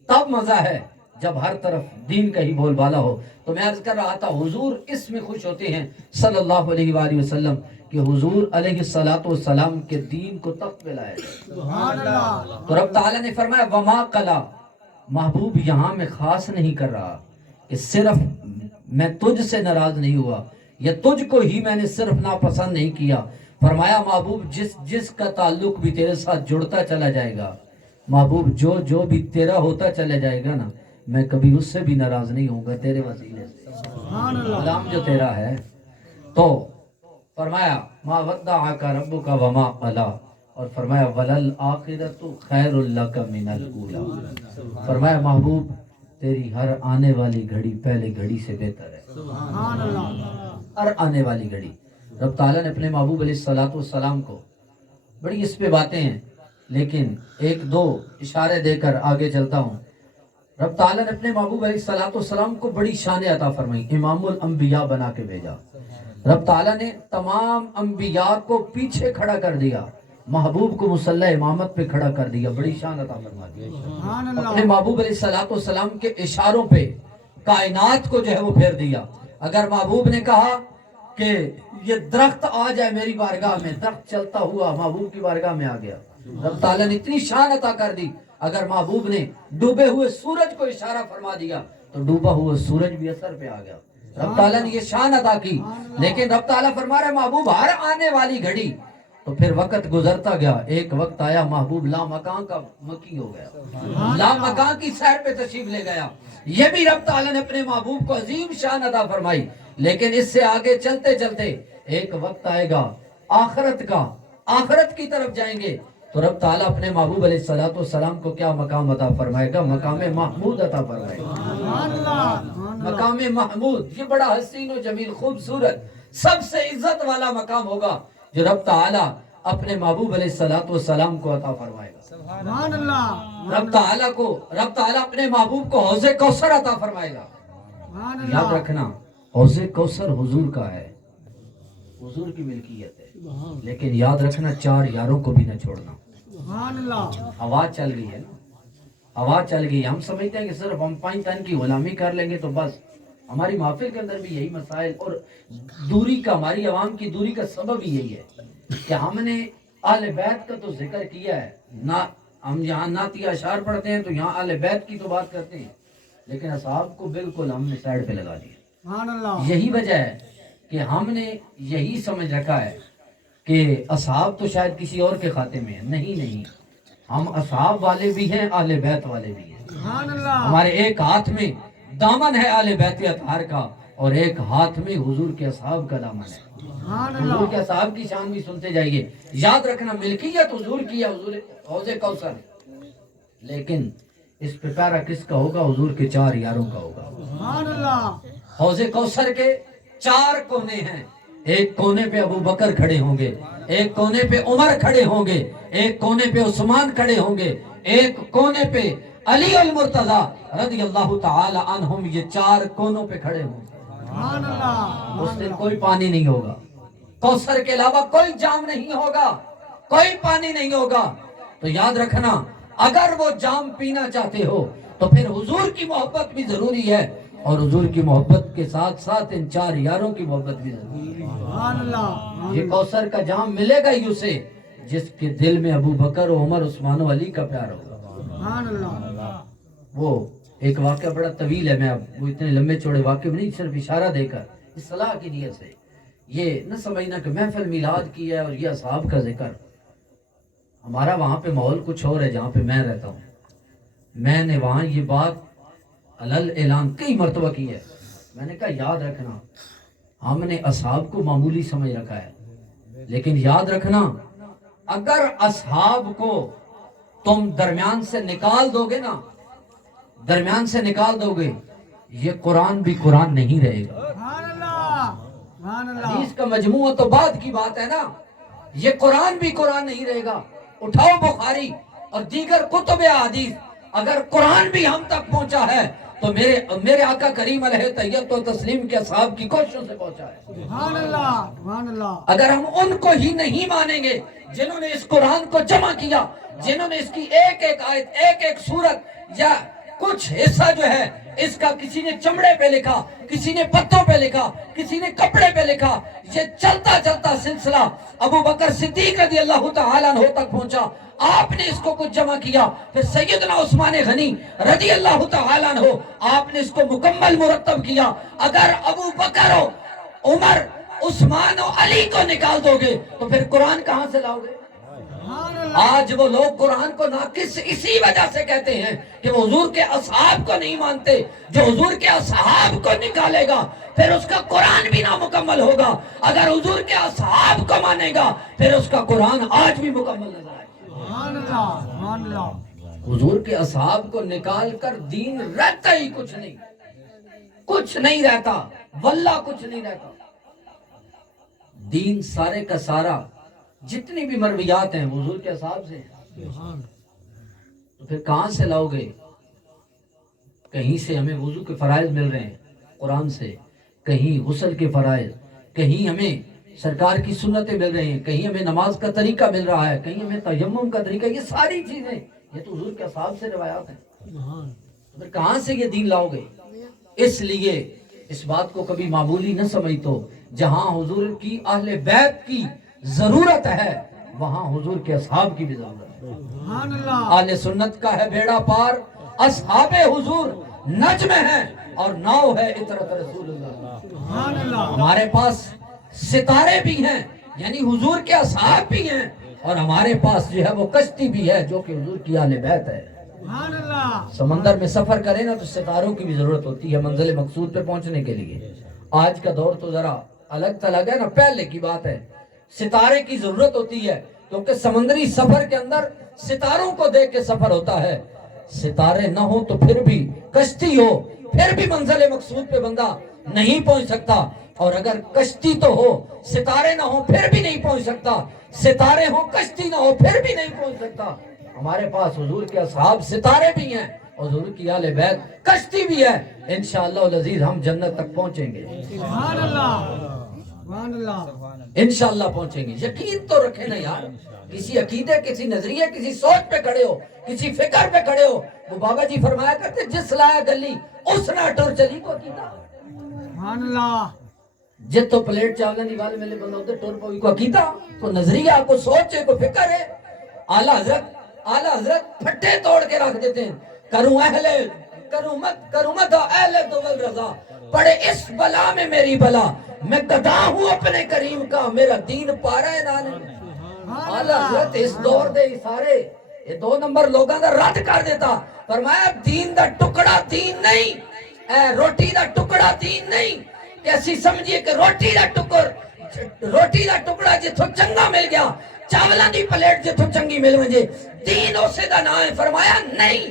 تب مزہ ہے جب ہر طرف دین کا ہی بول بالا ہو۔ تو میں عرض کر رہا تھا حضور اس میں خوش ہوتے ہیں صلی اللہ علیہ وآلہ وسلم کہ حضور علیہ السلام کے دین کو تخت پہ لایا جائے۔ سبحان اللہ تو رب تعالیٰ نے فرمایا وما قلا، محبوب یہاں میں خاص نہیں کر رہا کہ صرف میں تجھ سے ناراض نہیں ہوا یا تجھ کو ہی میں نے صرف ناپسند نہیں کیا، فرمایا محبوب جس کا تعلق بھی تیرے ساتھ جڑتا چلا جائے گا، محبوب جو بھی تیرا ہوتا چلا جائے گا نا، میں کبھی اس سے بھی ناراض نہیں ہوں گا تیرے وسیلے سے۔ سبحان اللہ غلام جو تیرا ہے، تو فرمایا ما ودعک ربک وما قلا، اور فرمایا وللآخرۃ خیر لک من الاولی، فرمایا محبوب تیری ہر آنے والی گھڑی پہلے گھڑی سے بہتر ہے۔ سبحان اللہ ہر آنے والی گھڑی، رب تعالیٰ نے اپنے محبوب علیہ السلام کو بڑی اس پہ باتیں ہیں، لیکن ایک دو اشارے دے کر آگے چلتا ہوں۔ رب تعالیٰ نے اپنے محبوب علیہ السلام کو بڑی شان عطا فرمائی، امام الانبیاء بنا کے بھیجا۔ رب تعالیٰ نے تمام انبیاء کو پیچھے کھڑا کر دیا، محبوب کو مصلی امامت پہ کھڑا کر دیا، بڑی شان عطا فرما دی۔ سبحان اپنے اللہ محبوب علیہ السلام کے اشاروں پہ کائنات کو جو ہے وہ پھیر دیا۔ اگر محبوب نے کہا کہ یہ درخت آ جائے میری بارگاہ میں، درخت چلتا ہوا محبوب کی بارگاہ میں آ گیا۔ رب تعالیٰ نے اتنی شان عطا کر دی، اگر محبوب نے ڈوبے ہوئے سورج کو اشارہ فرما دیا تو ڈوبا ہوا سورج بھی اثر پہ آ گیا۔ رب تعالیٰ نے یہ شان عطا کی، لیکن رب تعالیٰ فرما رہے محبوب ہر آنے والی گھڑی، تو پھر وقت گزرتا گیا، ایک وقت آیا محبوب لا مکان کا مکی ہو گیا، لا مکان کی سیر پہ تشریف لے گیا۔ یہ بھی رب تعالیٰ نے اپنے محبوب کو عظیم شان عطا فرمائی، لیکن اس سے آگے چلتے چلتے ایک وقت آئے گا آخرت کا، آخرت کی طرف جائیں گے تو رب تعالیٰ اپنے محبوب علیہ السلام کو کیا مقام عطا فرمائے گا؟ مقام محمود عطا فرمائے گا۔ سبحان اللہ مقام محمود، یہ بڑا حسین و جمیل خوبصورت سب سے عزت والا مقام ہوگا جو رب تعالیٰ اپنے محبوب علیہ السلام کو عطا فرمائے گا۔ سبحان اللہ رب تعالیٰ اپنے محبوب کو حوض کوثر عطا فرمائے گا۔ سبحان یاد اللہ رکھنا حوض کوثر حضور کا ہے، حضور کی ملکیت ہے، لیکن یاد رکھنا چار یاروں کو بھی نہ چھوڑنا۔ سبحان اللہ آواز چل گئی ہے نا، آواز چل گئی، ہم سمجھتے ہیں کہ صرف ہم 5 تن کی غلامی کر لیں گے تو بس۔ ہماری محفل کے اندر بھی یہی مسائل اور دوری کا، ہماری عوام کی دوری کا سبب ہی یہی ہے کہ ہم نے اہل بیت کا تو ذکر کیا ہے، نہ ہم یہاں نعتیہ اشعار پڑھتے ہیں تو یہاں اہل بیت کی تو بات کرتے ہیں، لیکن اصحاب کو بالکل ہم نے سائڈ پہ لگا دیا۔ سبحان اللہ یہی وجہ ہے کہ ہم نے یہی سمجھ رکھا ہے کہ اصحاب تو شاید کسی اور کے کھاتے میں ہیں، نہیں، ہم اصحاب والے بھی ہیں، اہل بیت والے بھی ہیں۔ سبحان اللہ ہمارے ایک ہاتھ میں دامن ہے اہل بیت اطہار کا اور ایک ہاتھ میں حضور کے اصحاب کا دامن ہے۔ سبحان حضور اللہ کے اصحاب کی شان بھی سنتے جائیے۔ یاد رکھنا ملکیت حضور کی ہے، حضور حوض کوثر، لیکن اس پہ پیارا کس کا ہوگا؟ حضور کے 4 یاروں کا ہوگا۔ سبحان اللہ حوض کوثر کے 4 کونے ہیں، ایک کونے پہ ابو بکر کھڑے ہوں گے، ایک کونے پہ عمر کھڑے ہوں گے، ایک کونے پہ عثمان کھڑے ہوں گے، ایک کونے پہ علی المرتضی رضی اللہ تعالی عنہم، یہ 4 کونوں پہ کھڑے ہوں گے۔ سبحان اللہ اس دن کوئی پانی نہیں ہوگا، کوثر کے علاوہ کوئی جام نہیں ہوگا، کوئی پانی نہیں ہوگا۔ تو یاد رکھنا اگر وہ جام پینا چاہتے ہو تو پھر حضور کی محبت بھی ضروری ہے، اور حضور کی محبت کے ساتھ ساتھ ان 4 یاروں کی محبت بھی ضروری ہے۔ سبحان اللہ یہ کوثر کا جام ملے گا ہی اسے جس کے دل میں ابو بکر و عمر عثمان و علی کا پیار ہوگا۔ سبحان اللہ وہ ایک واقعہ بڑا طویل ہے، میں اب وہ اتنے لمبے چوڑے واقعے میں نہیں، صرف اشارہ دے کر اصلاح کی نیت سے یہ نہ سمجھنا کہ محفل میلاد کی ہے اور یہ اصحاب کا ذکر۔ ہمارا وہاں پہ ماحول کچھ اور ہے جہاں پہ میں رہتا ہوں، میں نے وہاں یہ بات علل اعلان کئی مرتبہ کی ہے. میں نے کہا یاد رکھنا ہم نے اصحاب کو معمولی سمجھ رکھا ہے، لیکن یاد رکھنا اگر اصحاب کو تم درمیان سے نکال دو گے نا، درمیان سے نکال دو گے، یہ قرآن بھی قرآن نہیں رہے گا. سبحان اللہ سبحان اللہ حدیث کا مجموعہ تو بعد کی بات ہے نا، یہ قرآن بھی قرآن نہیں رہے گا. اٹھاؤ بخاری اور دیگر کتب احادیث، اگر قرآن بھی ہم تک پہنچا ہے تو میرے آقا کریم علیہ تحیت و تسلیم کے اصحاب کی کوششوں سے پہنچا ہے. سبحان اللہ سبحان اللہ اگر ہم ان کو ہی نہیں مانیں گے جنہوں نے اس قرآن کو جمع کیا، جنہوں نے اس کی ایک ایک آیت، ایک ایک سورت یا کچھ حصہ جو ہے اس کا کسی نے چمڑے پہ لکھا، کسی نے پتوں پہ لکھا، کسی نے کپڑے پہ لکھا، یہ چلتا چلتا سلسلہ ابو بکر صدیق رضی اللہ تعالیٰ عنہ تک پہنچا. آپ نے اس کو کچھ جمع کیا، پھر سیدنا عثمان غنی رضی اللہ تعالیٰ عنہ آپ نے اس کو مکمل مرتب کیا. اگر ابو بکر ہو، عمر، عثمان و علی کو نکال دو گے تو پھر قرآن کہاں سے لاؤ گے؟ سبحان اللہ آج وہ لوگ قرآن کو ناقص اسی وجہ سے کہتے ہیں کہ وہ حضور کے اصحاب کو نہیں مانتے. جو حضور کے اصحاب کو نکالے گا پھر اس کا قرآن بھی نامکمل ہوگا، اگر حضور کے اصحاب کو مانے گا پھر اس کا قرآن آج بھی مکمل نظر آئے. سبحان اللہ سبحان اللہ حضور کے اصحاب کو نکال کر دین رہتا ہی کچھ نہیں، کچھ نہیں رہتا، واللہ کچھ نہیں رہتا. دین سارے کا سارا جتنی بھی مرویات ہیں حضور کے اصحاب سے ہیں. تو پھر کہاں سے لاؤ گے؟ کہیں سے ہمیں وضو کے فرائض مل رہے ہیں قرآن سے، کہیں غسل کے فرائض، کہیں ہمیں سرکار کی سنتیں مل رہی ہیں، کہیں ہمیں نماز کا طریقہ مل رہا ہے، کہیں ہمیں تیمم کا طریقہ. یہ ساری چیزیں یہ تو حضور کے اصحاب سے روایات ہیں. تو پھر کہاں سے یہ دین لاؤ گے؟ اس لیے اس بات کو کبھی معمولی نہ سمجھتو. جہاں حضور کی اہل بیت کی ضرورت ہے وہاں حضور کے اصحاب کی بھی ضرورت ہے. سبحان اللہ اہل سنت کا ہے بیڑا پار، اصحاب حضور نجم ہے اور ناؤ ہے اطرت رسول اللہ. سبحان اللہ ہمارے پاس ستارے بھی ہیں یعنی حضور کے اصحاب بھی ہیں، اور ہمارے پاس جو ہے وہ کشتی بھی ہے جو کہ حضور کی اہل بیت ہے. سبحان اللہ سمندر میں سفر کریں نا تو ستاروں کی بھی ضرورت ہوتی ہے منزل مقصود پہ پہنچنے کے لیے. آج کا دور تو ذرا الگ تلگ ہے نا، پہلے کی بات ہے. ستارے کی ضرورت ہوتی ہے کیونکہ سمندری سفر کے اندر ستاروں کو دیکھ کے سفر ہوتا ہے. ستارے نہ ہو تو پھر بھی کشتی ہو، پھر بھی منزل مقصود پہ بندہ نہیں پہنچ سکتا. اور اگر کشتی تو ہو، ستارے نہ ہو پھر بھی نہیں پہنچ سکتا، ستارے ہو کشتی نہ ہو پھر بھی نہیں پہنچ سکتا. ہمارے پاس حضور کے اصحاب ستارے بھی ہیں اور حضور کی اہل بیت کشتی بھی ہے. انشاءاللہ العزیز ہم جنت تک پہنچیں گے، سبحان اللہ سبحان اللہ انشاءاللہ پہنچیں گے. یقین تو رکھیں نا یار، کسی عقیدے، کسی نظریے، کسی سوچ پہ کھڑے ہو، کسی فکر پہ کھڑے ہو. وہ بابا جی فرمایا کرتے جس لایا گلی اس نہ ٹر چلی کو عقیدہ. سبحان اللہ جتو پلیٹ چاولن دی گل میرے بندہ ادھر ٹر پوی کو عقیدہ، کو نظریہ، کو سوچ ہے، کو فکر ہے. اعلیٰ حضرت پھٹے توڑ کے رکھ دیتے ہیں. کروں مت اہل دول رضا، پڑے اس بلا میں میری بلا، میں گدا ہوں اپنے کریم کا، میرا دین پارا ہے نانے. اعلیٰ حضرت اس دور دے سارے یہ 2 نمبر لوگاں دا رد کر دیتا. فرمایا دین دا ٹکڑا دین نہیں، اے روٹی دا ٹکڑا دین نہیں. کیسی سمجھیے کہ روٹی دا ٹکڑا جتھوں چنگا مل گیا، چاولاں دی پلیٹ جتھوں چنگی مل وجے دین اسے دا نام ہے. فرمایا نہیں،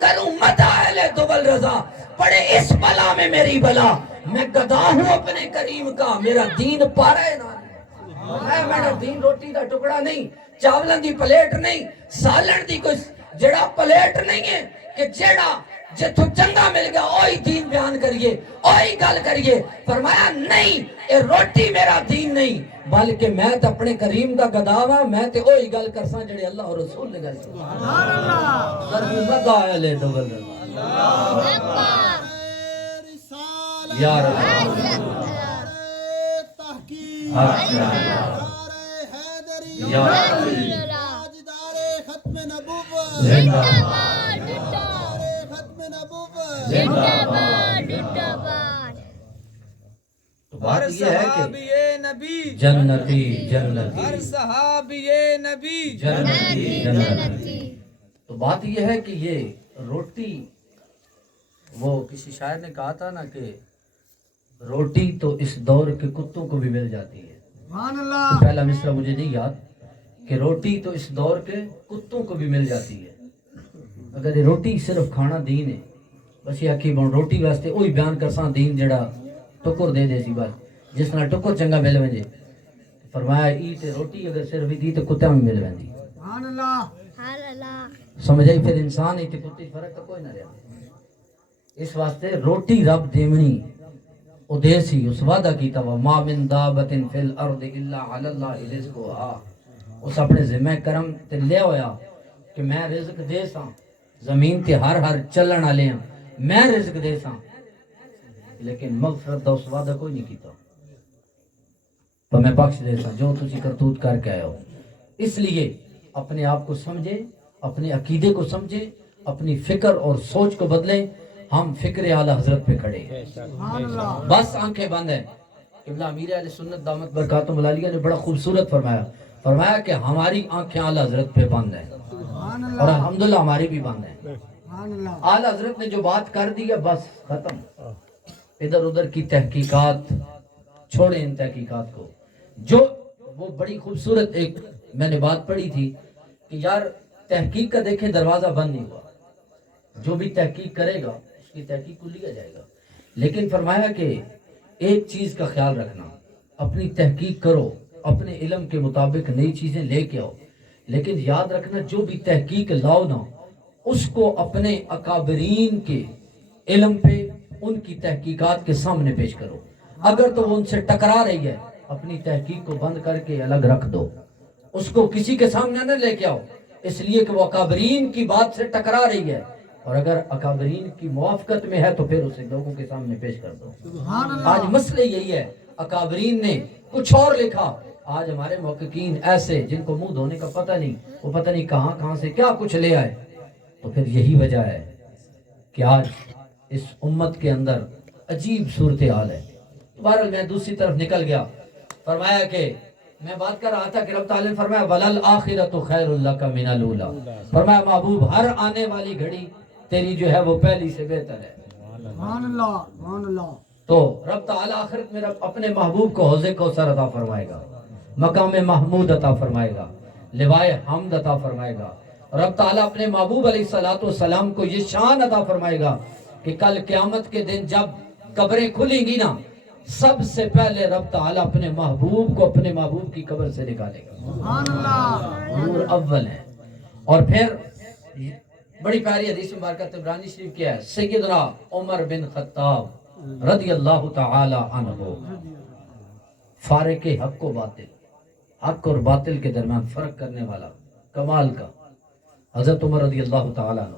کروں مت اہل دول رضا، پڑے اس بلا میں میری بلا، میں گدا ہوں اپنے کریم کا، میرا دین پارا ہے نا. میرا دین روٹی دا ٹکڑا نہیں، چاولاں دی پلیٹ نہیں، سالن دی کوئی جڑا پلیٹ نہیں ہے کہ جڑا جتھوں چنگا مل گیا اوہی دین بیان کریے، اوہی گل کریے. فرمایا نہیں، اے روٹی میرا دین نہیں، بلکہ میں تے اپنے کریم دا گدا وا، میں تے اوہی گل کرساں جڑے اللہ اور رسول نے گل کی. سبحان اللہ کروں مت اہل دول رضا. یا رب یا زندہ تو بات ہر یہ ہے کہ صحابی نبی جنتی جنتی ہر صحابی نبی جنتی جنتی. تو بات یہ ہے کہ یہ روٹی وہ کسی شاعر نے کہا تھا نا کہ روٹی تو اس دور کے کتوں کو بھی مل جاتی ہے. سبحان تو اللہ. پہلا مصرع مجھے نہیں یاد کہ روٹی تو اس دور کے کتوں کو بھی مل جاتی ہے. اگر یہ روٹی صرف کھانا دین ہے بس یہ آکھی بون روٹی واسطے وہی بیان کرساں دین جڑا ٹکر دے دے سی بس جس طرح ٹکر چنگا مل ویندے فرمایا ای تے روٹی اگر صرف دی تے کتے میں مل ویندی. سبحان اللہ. سمجھ آئی. پھر انسان ہی تے کتے فرق تو کوئی نہ رہا. اس واسطے روٹی رب دیونی او دے سی اس وعدہ کیتا وا ما من دابت فی الارض الا علی اللہ رزقها. اس اپنے ذمہ کرم تے لے ہویا کہ میں رزق دے ساں زمین تے ہر چلن والے ہیں میں رزق دے ساں لیکن مغفرت دا اس وعدہ کوئی نہیں کیتا تو میں بخش دے ساں جو تسی کرتوت کر کے آئے ہو. اس لیے اپنے آپ کو سمجھے اپنے عقیدے کو سمجھے اپنی فکر اور سوچ کو بدلیں. ہم فکر اعلی حضرت پہ کھڑے ہیں سبحان اللہ. بس آنکھیں بند ہیں. قبلہ امیر اہل سنت دامت برکاتہم العالیہ نے بڑا خوبصورت فرمایا کہ ہماری آنکھیں اعلی حضرت پہ بند ہیں سبحان اور اللہ. الحمدللہ ہماری بھی بند ہیں. سبحان اللہ. اعلی حضرت نے جو بات کر دی ہے بس ختم. ادھر ادھر کی تحقیقات چھوڑیں ان تحقیقات کو. جو وہ بڑی خوبصورت ایک میں نے بات پڑھی تھی کہ یار تحقیق کا دیکھیں دروازہ بند نہیں ہوا. جو بھی تحقیق کرے گا اس کی تحقیق کو لیا جائے گا. لیکن فرمایا کہ ایک چیز کا خیال رکھنا اپنی تحقیق کرو اپنے علم کے مطابق نئی چیزیں لے کے آؤ لیکن یاد رکھنا جو بھی تحقیق لاؤ نا اس کو اپنے اکابرین کے علم پہ ان کی تحقیقات کے سامنے پیش کرو. اگر تو وہ ان سے ٹکرا رہی ہے اپنی تحقیق کو بند کر کے الگ رکھ دو. اس کو کسی کے سامنے نہ لے کے آؤ اس لیے کہ وہ اکابرین کی بات سے ٹکرا رہی ہے اور اگر اکابرین کی موافقت میں ہے تو پھر اسے لوگوں کے سامنے پیش کر دو. سبحان اللہ. آج مسئلہ یہی ہے اکابرین نے کچھ اور لکھا. آج ہمارے محققین ایسے جن کو منہ دھونے کا پتہ نہیں وہ پتہ نہیں کہاں سے کیا کچھ لے آئے. تو پھر یہی وجہ ہے کہ آج اس امت کے اندر عجیب صورتحال ہے. بہرحال میں دوسری طرف نکل گیا. فرمایا کہ میں بات کر رہا تھا کہ رب تعالیٰ نے فرمایا وَلَلْآخِرَةُ خَيْرٌ لَكَ مِنَ الْأُولَىٰ. فرمایا محبوب ہر آنے والی گھڑی تیری جو ہے وہ پہلی سے بہتر ہے. سبحان اللہ. سبحان اللہ. تو رب تعالیٰ آخرت میں رب اپنے محبوب کو حوض کوثر عطا فرمائے گا مقام محمود عطا فرمائے گا لوائے حمد عطا فرمائے گا. رب تعالیٰ اپنے محبوب علیہ السلام کو یہ شان عطا فرمائے گا کہ کل قیامت کے دن جب قبریں کھلیں گی نا سب سے پہلے رب تعالیٰ اپنے محبوب کو اپنے محبوب کی قبر سے نکالے گا. سبحان اللہ. نور اول ہے. اور پھر بڑی پیاری حدیث مبارکہ طبرانی شریف کی ہے سیدنا عمر بن خطاب رضی اللہ تعالی عنہ فارق حق و باطل حق اور باطل کے درمیان فرق کرنے والا کمال کا حضرت عمر رضی اللہ تعالی عنہ.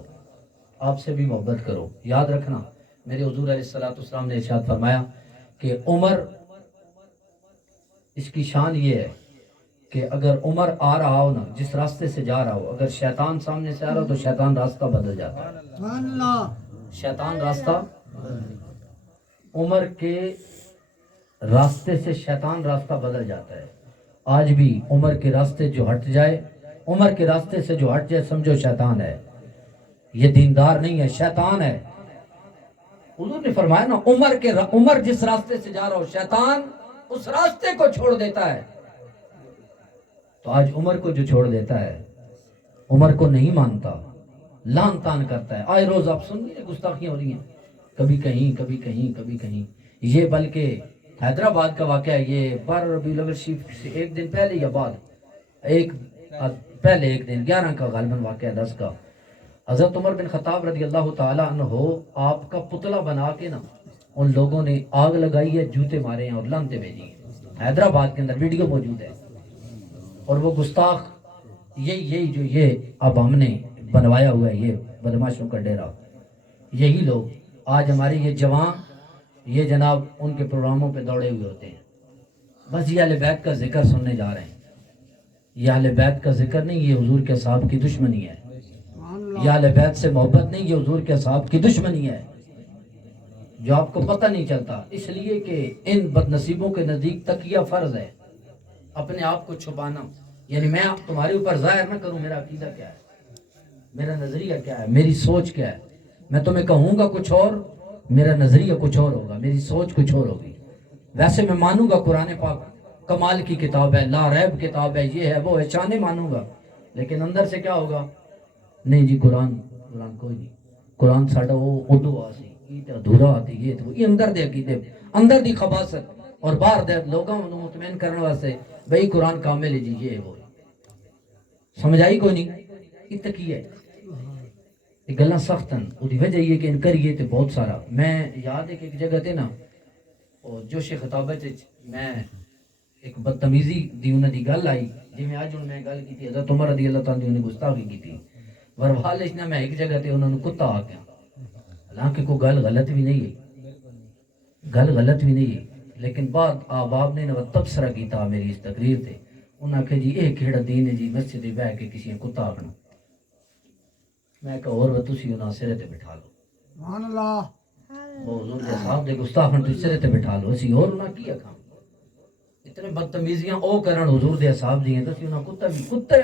آپ سے بھی محبت کرو. یاد رکھنا میرے حضور علیہ السلام نے ارشاد فرمایا کہ عمر اس کی شان یہ ہے کہ اگر عمر آ رہا ہو نا جس راستے سے جا رہا ہو اگر شیطان سامنے سے آ رہا ہو تو شیطان راستہ بدل جاتا ہے. سبحان اللہ. شیطان راستہ عمر کے راستے سے شیطان راستہ بدل جاتا ہے. آج بھی عمر کے راستے جو ہٹ جائے عمر کے راستے سے جو ہٹ جائے سمجھو شیطان ہے. یہ دیندار نہیں ہے شیطان ہے. حضور نے فرمایا نا عمر جس راستے سے جا رہا ہو شیطان اس راستے کو چھوڑ دیتا ہے. تو آج عمر کو جو چھوڑ دیتا ہے عمر کو نہیں مانتا لان تان کرتا ہے. آئے روز آپ سن رہے گستاخیاں ہو رہی ہیں کبھی کہیں کبھی کہیں کبھی کہیں. یہ بلکہ حیدرآباد کا واقعہ ہے. یہ 12 ربیع الاول شریف سے ایک دن پہلے یا بعد ایک دن 11 کا غالباً واقعہ 10 کا حضرت عمر بن خطاب رضی اللہ تعالی عنہ آپ کا پتلا بنا کے نا ان لوگوں نے آگ لگائی ہے جوتے مارے ہیں اور لانتے بھیجی ہیں. حیدرآباد کے اندر ویڈیو موجود ہے. اور وہ گستاخ یہ اب ہم نے بنوایا ہوا ہے یہ بدماشوں کا ڈیرا. یہی لوگ آج ہمارے یہ جوان یہ جناب ان کے پروگراموں پہ دوڑے ہوئے ہوتے ہیں. بس یہ اہل بیت کا ذکر سننے جا رہے ہیں. یہ اہل بیت کا ذکر نہیں یہ حضور کے صحاب کی دشمنی ہے. یہ اہل بیت سے محبت نہیں یہ حضور کے صحاب کی دشمنی ہے جو آپ کو پتہ نہیں چلتا. اس لیے کہ ان بد نصیبوں کے نزدیک تقیہ فرض ہے اپنے آپ کو چھپانا. یعنی میں تمہارے اوپر ظاہر نہ کروں میرا عقیدہ کیا ہے میرا نظریہ کیا ہے میری سوچ کیا ہے. میں تمہیں کہوں گا کچھ اور، میرا نظریہ کچھ اور ہوگا، میری سوچ کچھ اور ہوگی. ویسے میں مانوں گا قرآن پاک کمال کی کتاب ہے، لا ریب کتاب ہے، یہ ہے وہ ہے، چانے مانوں گا، لیکن اندر سے کیا ہوگا؟ نہیں جی قرآن کوئی نہیں، قرآن ساڈا وہ اردو آسی یہ تے ادھورا آتی، یہ اندر دے عقیدے، اندر دی خباثت، اور باہر دے لوگوں کو مطمئن کرنے واسطے بھئی قرآن کامل ہے جی، یہ ہے وہ. سمجھ آئی کوئی نہیں؟ یہ تکی ہے، یہ گلاں سخت ہیں. وہ دی وجہ یہ کہ ان کریے تے بہت سارا. میں یاد ہے کہ ایک جگہ تے نا اور جوش خطابت میں ایک بدتمیزی دی انہاں دی گل آئی، جی میں آج میں گل کی تھی حضرت عمر رضی اللہ تعالیٰ نے گستاخی کی تھی. ورحال اس نے میں ایک جگہ تے انہوں نے کتا آ گیا، حالانکہ کوئی گل غلط بھی نہیں ہے، گل غلط بھی نہیں ہے، لیکن بعد آباب نے تبصرہ کیتا میری اس تقریر تے. انہاں کہ جی اے کیڑا دین ہے جی مسجد دے بیٹھ کے کسی کتا آکھنا. میں کہا اور تسی انہاں سرے تے بٹھا لو، سبحان اللہ. وہ حضور دے صاحب دے گستاخن تو سرے تے بٹھا لو، اسی اور انہاں کی آکھاں؟ اتنے بدتمیزیاں او کرن حضور دے صاحب دیاں، تسی انہاں کتا بھی کتے،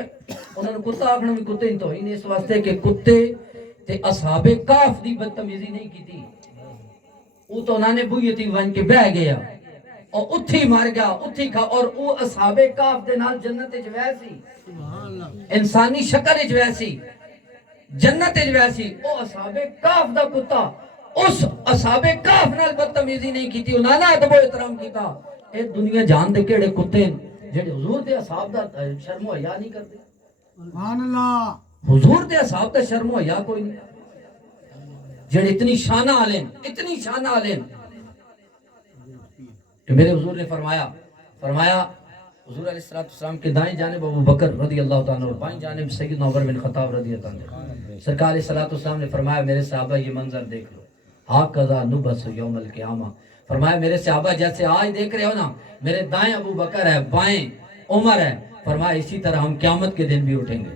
انہاں نے کتا آکھنا بھی کتے ہی تو ہی نہیں، اس واسطے کہ کتے تے اصحاب کاف دی بدتمیزی نہیں کیتی. او تو انہاں نے بوئیتی ون کے بہ گیا اور اتھی مر گیا اتھی کھا، اور او اصحاب کاف دے نال جنت وچ ویسی، انسانی شکل وچ ویسی، جنت وچ ویسی. او اصحاب کاف دا کتا اس اصحاب کاف نال بدتمیزی نہیں کیتی، انہاں نے ادب و احترام کیتا. اے دنیا جان دے کیڑے کتے جڑے حضور دے اصحاب دا شرم و حیا نہیں کرتے؟ سبحان اللہ. حضور دے اصحاب دا شرم و حیا کوئی نہیں، جڑے اتنی شانہ عالم، اتنی شانہ عالم کہ میرے حضور نے فرمایا حضور علیہ السلام کے دائیں جانب ابو بکر رضی اللہ تعالیٰ اور بائیں جانب سیدنا عمر بن خطاب رضی اللہ عنہ. سرکار علیہ السلام نے فرمایا میرے صحابہ یہ منظر دیکھ لو، ہاکذا نبعث یوم القیامہ. فرمایا میرے صحابہ جیسے آج دیکھ رہے ہو نا، میرے دائیں ابو بکر ہے، بائیں عمر ہے، فرمایا اسی طرح ہم قیامت کے دن بھی اٹھیں گے.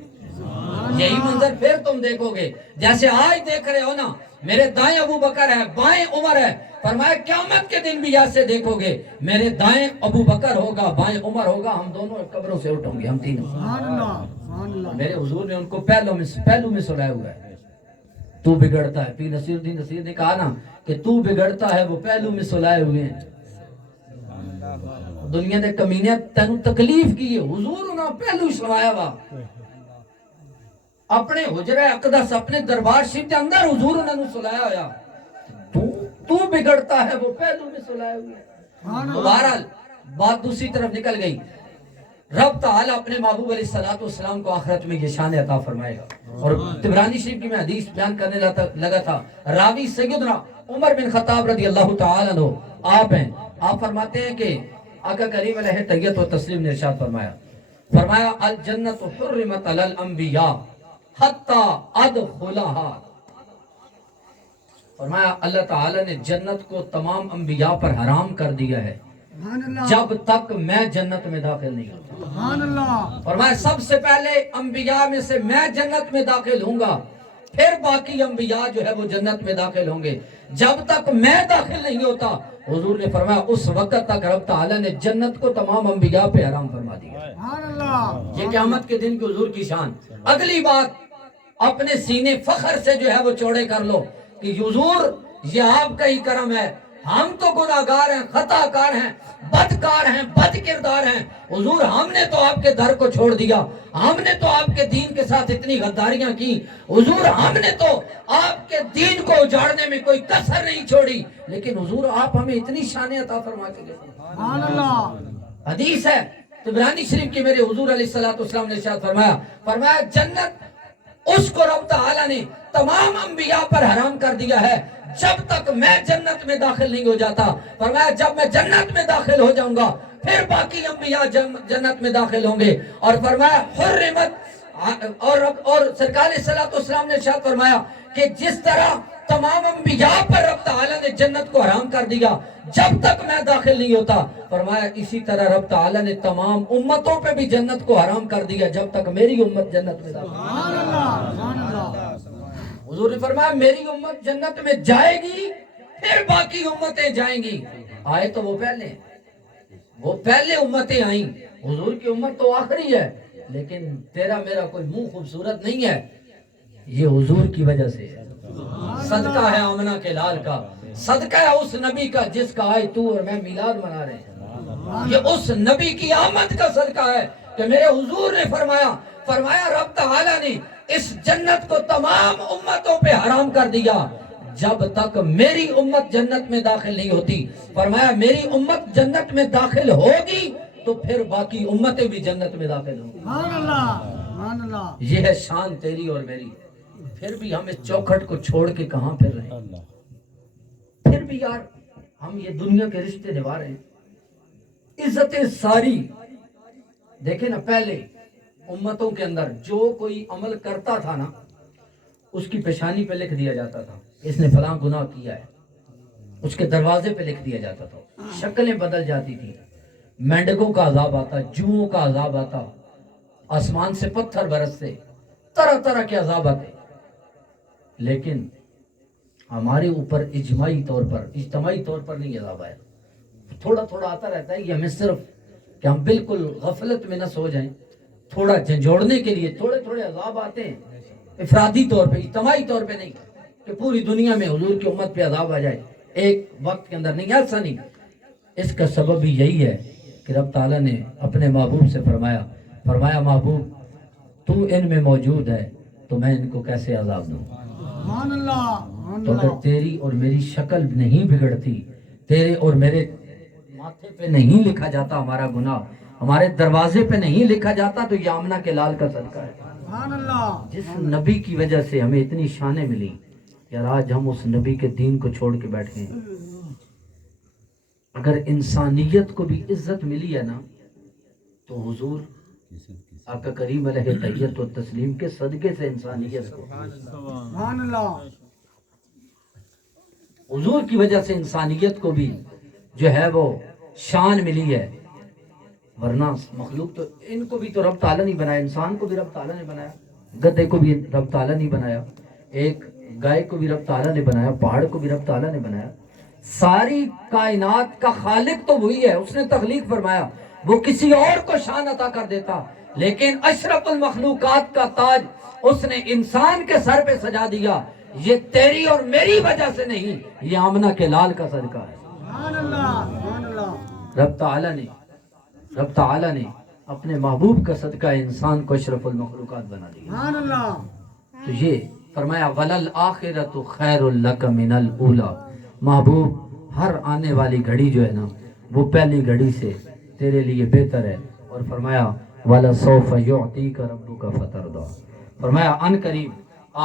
یہی منظر پھر تم دیکھو گے، جیسے آج دیکھ رہے ہو نا میرے دائیں ابو بکر ہے، بائیں عمر ہے، فرمایا قیامت کے دن بھی ایسے دیکھو گے، میرے دائیں ابو بکر ہوگا، بائیں عمر ہوگا، ہم دونوں قبروں سے اٹھوں گے، ہم تینوں. سبحان اللہ. سبحان اللہ. میرے حضور نے ان کو پہلو میں سلایا ہوا ہے. تو بگڑتا ہے، پیر نصیر الدین نصیر نے کہا نا کہ تو بگڑتا ہے وہ پہلو میں سلائے ہوئے ہیں. دنیا دے کمینے تینوں تکلیف کی ہے، حضور انہاں پہلو سلایا ہوا اپنے حجرہ اقدس اپنے دربار شریف کے اندر حضور انہوں نے سلایا ہویا. تو بگڑتا ہے وہ پہلو میں سلائے ہوئے ہیں. بہرحال بات دوسری طرف نکل گئی. رب تعالیٰ اپنے محبوب علیہ السلام کو آخرت میں یہ شان عطا فرمائے گا. اور طبرانی شریف کی میں حدیث بیان کرنے لگا تھا، راوی سیدنا عمر بن خطاب رضی اللہ تعالیٰ عنہ آپ ہیں. آپ فرماتے ہیں کہ آقا کریم علیہ تحیت و تسلیم نے ارشاد فرمایا الجنت حرمت علی الانبیاء حتی ادخلہا. فرمایا اللہ تعالیٰ نے جنت کو تمام انبیاء پر حرام کر دیا ہے جب تک میں جنت میں داخل نہیں ہوتا. سبحان اللہ. فرمایا سب سے پہلے انبیاء میں سے میں جنت میں داخل ہوں گا، پھر باقی انبیاء جو ہے وہ جنت میں داخل ہوں گے. جب تک میں داخل نہیں ہوتا، حضور نے فرمایا اس وقت تک رب تعالیٰ نے جنت کو تمام انبیاء پہ حرام فرما دیا. سبحان اللہ. یہ قیامت کے دن کی حضور کی شان. اگلی بات اپنے سینے فخر سے جو ہے وہ چوڑے کر لو کہ حضور یہ آپ کا ہی کرم ہے، ہم تو گناہگار ہیں، خطا کار ہیں، بدکار ہیں، بد کردار ہیں. حضور ہم نے تو آپ کے در کو چھوڑ دیا، ہم نے تو آپ کے دین کے ساتھ اتنی غداریاں کی، حضور ہم نے تو آپ کے دین کو اجاڑنے میں کوئی کسر نہیں چھوڑی، لیکن حضور آپ ہمیں اتنی شان عطا فرما کے گئے. سبحان اللہ. حدیث ہے طبرانی شریف کی، میرے حضور علیہ السلام نے ارشاد فرمایا جنت اس کو رب تعالیٰ نے تمام انبیاء پر حرام کر دیا ہے جب تک میں جنت میں داخل نہیں ہو جاتا. فرمایا جب میں جنت میں داخل ہو جاؤں گا پھر باقی انبیاء جنت میں داخل ہوں گے. اور فرمایا حرمت، اور سرکار صلی اللہ علیہ وسلم نے ارشاد فرمایا کہ جس طرح تمام انبیاء پر رب تعالیٰ نے جنت کو حرام کر دیا جب تک میں داخل نہیں ہوتا، فرمایا اسی طرح رب تعالیٰ نے تمام امتوں پہ بھی جنت کو حرام کر دیا جب تک میری امت جنت میں داخل. سبحان اللہ. سبحان اللہ. حضور نے فرمایا میری امت جنت میں جائے گی پھر باقی امتیں جائیں گی. آئے تو وہ پہلے امتیں آئیں. حضور کی امت تو آخری ہے، لیکن تیرا میرا کوئی منہ خوبصورت نہیں ہے، یہ حضور کی وجہ سے ہے. صدقہ ہے آمنہ کے لال کا، صدقہ ہے اس نبی کا جس کا آج تو اور میں میلاد منا رہے ہیں۔ یہ اس نبی کی آمد کا صدقہ ہے کہ میرے حضور نے فرمایا رب تعالیٰ نے اس جنت کو تمام امتوں پہ حرام کر دیا جب تک میری امت جنت میں داخل نہیں ہوتی۔ فرمایا میری امت جنت میں داخل ہوگی تو پھر باقی امتیں بھی جنت میں داخل ہوں گی۔ سبحان اللہ سبحان اللہ۔ یہ ہے شان تیری اور میری، پھر بھی ہم اس چوکھٹ کو چھوڑ کے کہاں پھر رہے ہیں؟ پھر بھی یار ہم یہ دنیا کے رشتے نبھا رہے ہیں۔ عزتیں ساری دیکھیں نا، پہلے امتوں کے اندر جو کوئی عمل کرتا تھا نا اس کی پیشانی پہ لکھ دیا جاتا تھا اس نے فلاں گناہ کیا ہے، اس کے دروازے پہ لکھ دیا جاتا تھا، شکلیں بدل جاتی تھی، مینڈکوں کا عذاب آتا، جوؤں کا عذاب آتا، آسمان سے پتھر برستے، طرح طرح کے عذاب آتے۔ لیکن ہمارے اوپر اجتماعی طور پر نہیں عذاب آیا، تھوڑا تھوڑا آتا رہتا ہے۔ یہ ہمیں صرف کہ ہم بالکل غفلت میں نہ سو جائیں، تھوڑا جھنجھوڑنے کے لیے تھوڑے تھوڑے عذاب آتے ہیں، افرادی طور پہ، اجتماعی طور پہ نہیں کہ پوری دنیا میں حضور کی امت پہ عذاب آ جائے ایک وقت کے اندر، نہیں، ایسا نہیں۔ اس کا سبب بھی یہی ہے کہ رب تعالیٰ نے اپنے محبوب سے فرمایا محبوب تو ان میں موجود ہے تو میں ان کو کیسے عذاب دوں؟ سبحان اللہ۔ تو اگر تیری اور میری شکل نہیں بگڑتی، تیرے اور میرے ماتھے پہ نہیں لکھا جاتا ہمارا گناہ، ہمارے دروازے پہ نہیں لکھا جاتا، تو یہ آمنہ کے لال کا صدقہ ہے سبحان اللہ۔ جس نبی کی وجہ سے ہمیں اتنی شانیں ملی۔ یار آج ہم اس نبی کے دین کو چھوڑ کے بیٹھ گئے ہیں۔ اگر انسانیت کو بھی عزت ملی ہے نا تو حضور آقا کریم علیہ تحیت و تسلیم کے صدقے سے انسانیت کو، سبحان اللہ۔ حضور کی وجہ سے انسانیت کو بھی جو ہے وہ شان ملی ہے، ورنہ مخلوق تو ان کو بھی تو رب تعالیٰ نہیں بنایا، انسان کو بھی رب تعالیٰ نے بنایا، گدھے کو بھی رب تعالیٰ نہیں بنایا، ایک گائے کو بھی رب تعالیٰ نے بنایا، پہاڑ کو بھی رب تعالیٰ نے بنایا۔ ساری کائنات کا خالق تو وہی ہے، اس نے تخلیق فرمایا، وہ کسی اور کو شان عطا کر دیتا، لیکن اشرف المخلوقات کا تاج اس نے انسان کے سر پہ سجا دیا۔ یہ تیری اور میری وجہ سے نہیں، یہ آمنہ کے لال کا صدقہ ہے۔ سبحان اللہ سبحان اللہ۔ رب تعالیٰ نے اپنے محبوب کا صدقہ انسان کو اشرف المخلوقات بنا دیا۔ سبحان اللہ۔ تو یہ فرمایا وَلَلْآخِرَةُ خَيْرٌ لَكَ مِنَ الْأُولَى، محبوب ہر آنے والی گھڑی جو ہے نا وہ پہلی گھڑی سے تیرے لیے بہتر ہے۔ اور فرمایا وَلَسَوْفَ يُعْطِيكَ رَبُّكَ فَتَرْضَى، فرمایا ان قریب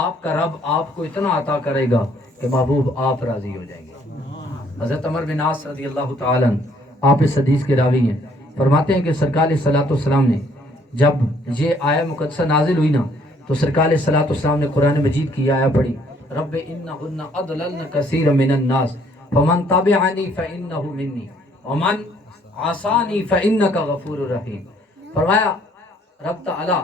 آپ کا رب آپ کو اتنا عطا کرے گا کہ محبوب آپ راضی ہو جائیں گے۔ حضرت عمر بن عاص رضی اللہ تعالیٰ عنہ آپ اس حدیث کے راوی ہیں، فرماتے ہیں کہ سرکار علیہ السلام نے جب یہ آیہ مقدسہ نازل ہوئی نا تو سرکار علیہ السلام نے قرآن مجید کی آیہ پڑھی، رب انہن اضللن کثیر من الناس فمن تبعنی فانہ منی ومن عصانی فانک غفور رحیم۔ فرمایا رب تعالی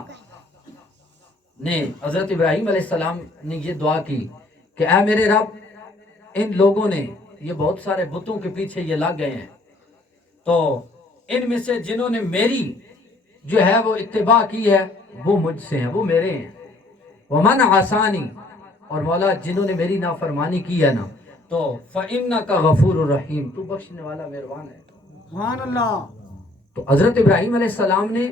نے حضرت ابراہیم علیہ السلام نے یہ دعا کی کہ اے میرے رب، ان لوگوں نے یہ بہت سارے بتوں کے پیچھے یہ لگ گئے ہیں، تو ان میں سے جنہوں نے میری جو ہے وہ اتباع کی ہے وہ مجھ سے ہیں، وہ میرے ہیں، ومن عصانی، اور مولا جنہوں نے میری نافرمانی کی ہے نا تو فإنک غفور الرحیم، تو بخشنے والا مہربان ہے۔ سبحان اللہ۔ تو حضرت ابراہیم علیہ السلام نے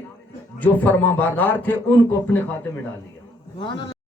جو فرما بردار تھے ان کو اپنے خاتے میں ڈال دیا۔ سبحان اللہ۔